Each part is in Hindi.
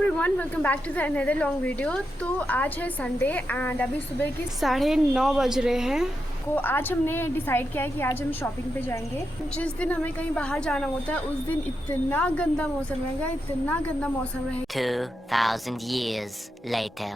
Everyone, welcome back to the another long video. तो आज है संडे एंड अभी सुबह के 9:30 बज रहे हैं। को आज हमने डिसाइड किया है कि आज हम शॉपिंग पे जाएंगे। जिस दिन हमें कहीं बाहर जाना होता है उस दिन इतना गंदा मौसम रहेगा, इतना गंदा मौसम रहेगा। 2000 years later.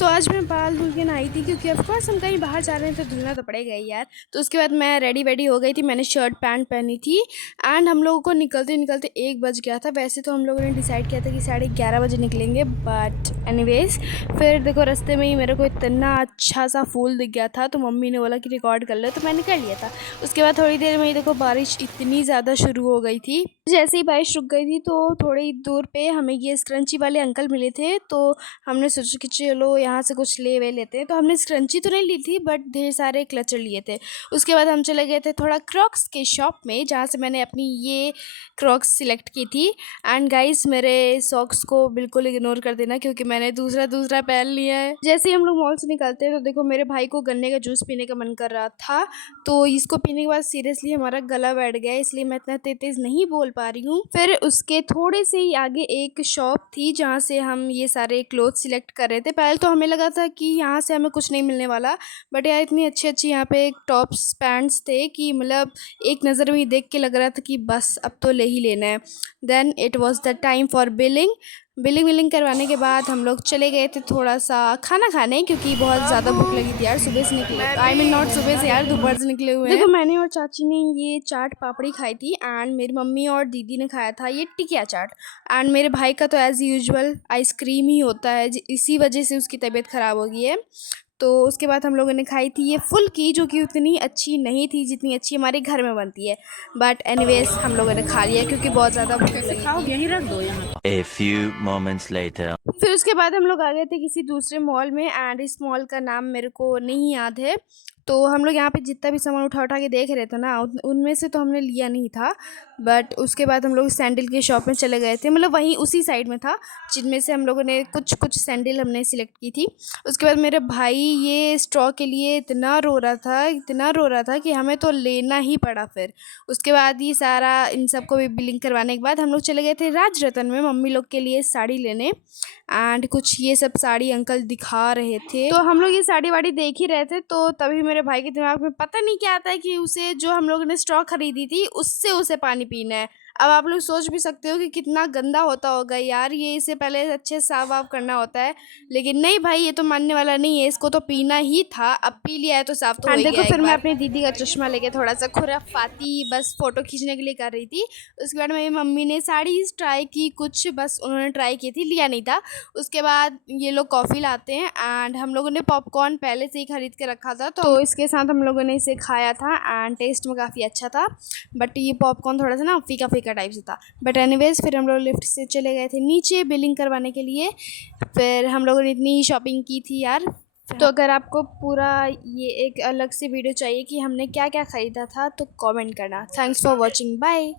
तो आज मैं बाल धुल के नहाई थी क्योंकि ऑफकोर्स हम कहीं बाहर जा रहे हैं तो धुलना तो पड़ेगा ही यार। तो उसके बाद मैं रेडी वेडी हो गई थी, मैंने शर्ट पैंट पहनी थी एंड हम लोगों को निकलते निकलते 1 बज गया था। वैसे तो हम लोगों ने डिसाइड किया था कि 11:30 बजे निकलेंगे, बट एनीवेज फिर देखो रास्ते में ही मेरे को इतना अच्छा सा फूल दिख गया था तो मम्मी ने बोला कि रिकॉर्ड कर लो, तो मैंने कर लिया था। उसके बाद थोड़ी देर में ही देखो बारिश इतनी ज़्यादा शुरू हो गई थी। जैसे ही बारिश रुक गई थी तो थोड़ी दूर पे हमें ये स्क्रंची वाले अंकल मिले थे, तो हमने सोचा कि चलो यहाँ से कुछ ले वे लेते हैं। तो हमने स्क्रंची तो नहीं ली थी बट ढेर सारे क्लचर लिए थे। उसके बाद हम चले गए थे थोड़ा क्रॉक्स के शॉप में जहाँ से मैंने अपनी ये क्रॉक्स सिलेक्ट की थी। एंड गाइस मेरे सॉक्स को बिल्कुल इग्नोर कर देना क्योंकि मैंने दूसरा पहन लिया है। जैसे ही हम लोग मॉल से निकलते हैं तो देखो मेरे भाई को गन्ने का जूस पीने का मन कर रहा था, तो इसको पीने के बाद सीरियसली हमारा गला बैठ गया, इसलिए मैं इतना तेज नहीं बोल पा रही हूँ। फिर उसके थोड़े से ही आगे एक शॉप थी जहाँ से हम ये सारे क्लोथ सिलेक्ट कर रहे थे। पहले तो हमें लगा था कि यहाँ से हमें कुछ नहीं मिलने वाला, बट यार इतनी अच्छी यहाँ पे टॉप्स पैंट्स थे कि मतलब एक नज़र में ही देख के लग रहा था कि बस अब तो ले ही लेना है। Then it was the time for billing करवाने के बाद हम लोग चले गए थे थोड़ा सा खाना खाने क्योंकि बहुत ज़्यादा भूख लगी थी यार। सुबह से निकले, आई मीन नॉट सुबह से यार, दोपहर से निकले हुए हैं। देखो मैंने और चाची ने ये चाट पापड़ी खाई थी एंड मेरी मम्मी और दीदी ने खाया था ये टिकिया चाट। एंड मेरे भाई का तो एज़ यूजुअल आइसक्रीम ही होता है, इसी वजह से उसकी तबीयत ख़राब हो गई है। तो उसके बाद हम लोगों ने खाई थी ये फुल्की, जो कि उतनी अच्छी नहीं थी जितनी अच्छी हमारे घर में बनती है, बट एनीवेज हम लोगों ने खा लिया क्योंकि बहुत ज़्यादा भूख लगी थी। यहीं रख दो यहाँ। A few moments later. फिर उसके बाद हम लोग आ गए थे किसी दूसरे मॉल में एंड इस मॉल का नाम मेरे को नहीं याद है। तो हम लोग यहाँ पे जितना भी सामान उठा के देख रहे थे ना उनमें से तो हमने लिया नहीं था, बट उसके बाद हम लोग सैंडल की शॉप में चले गए थे, मतलब वहीं उसी साइड में था जिनमें से हम लोगों ने कुछ सैंडल हमने सिलेक्ट की थी। उसके बाद मेरे भाई ये स्ट्रॉ के लिए इतना रो रहा था कि हमें तो लेना ही पड़ा। फिर उसके बाद ये सारा इन सबको भी बिलिंग करवाने के बाद हम लोग चले गए थे राज रतन में मम्मी लोग के लिए साड़ी लेने एंड कुछ ये सब साड़ी अंकल दिखा रहे थे। तो हम लोग ये साड़ी वाड़ी देख ही रहे थे, तो तभी मेरे भाई के दिमाग में पता नहीं क्या आता है कि उसे जो हम लोगों ने स्ट्रॉ खरीदी थी उससे उसे पानी पीना है। अब आप लोग सोच भी सकते हो कि कितना गंदा होता होगा यार, ये इसे पहले अच्छे साफ वाफ करना होता है, लेकिन नहीं भाई ये तो मानने वाला नहीं है, इसको तो पीना ही था। अब पी लिया है तो साफ तो हो ही गया। देखो फिर मैं अपनी दीदी का चश्मा लेके थोड़ा सा खुराफाती बस फोटो खींचने के लिए कर रही थी। उसके बाद मेरी मम्मी ने साड़ी ट्राई की, कुछ बस उन्होंने ट्राई की थी, लिया नहीं था। उसके बाद ये लोग कॉफ़ी लाते हैं एंड हम लोगों ने पॉपकॉर्न पहले से ही खरीद के रखा था, तो इसके साथ हम लोगों ने इसे खाया था एंड टेस्ट में काफ़ी अच्छा था, बट ये पॉपकॉर्न थोड़ा सा ना फीका टाइप से था। बट एनीवेज फिर हम लोग लिफ्ट से चले गए थे नीचे बिलिंग करवाने के लिए। फिर हम लोगों ने इतनी शॉपिंग की थी यार। तो अगर आपको पूरा ये एक अलग से वीडियो चाहिए कि हमने क्या क्या ख़रीदा था तो कमेंट करना। Thanks for watching, bye.